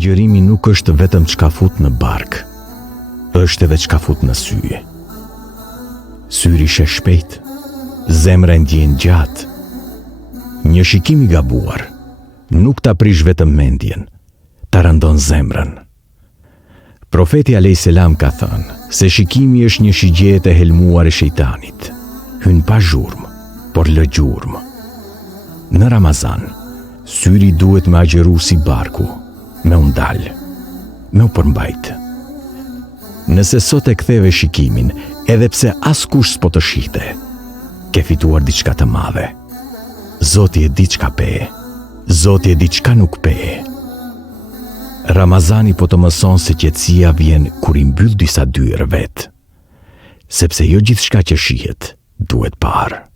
agjërimi nuk është vetëm çka fut në bark, është edhe çka fut në sy. Syri sheh shpejt, zemra ndjen gjatë. Një shikim i gabuar nuk ta prish vetëm mendjen, ta rëndon zemrën. Profeti a.s. ka thënë se shikimi është një shigjet e helmuar e shejtanit. Hyn pa zhurmë, por lë gjurmë. Në Ramazan, syri duhet me agjëru si barku, me u ndal, me u përmbajt. Nëse sot e ktheve shikimin, edhe pse askush s'po të shihte, ke fituar diçka të madhe. Zoti e di çka pe, Zoti e di çka nuk pe. Ramazani po të mëson se qetësia vjen kur i mbyll disa dyer vet, sepse jo gjithçka që shihet duhet parë.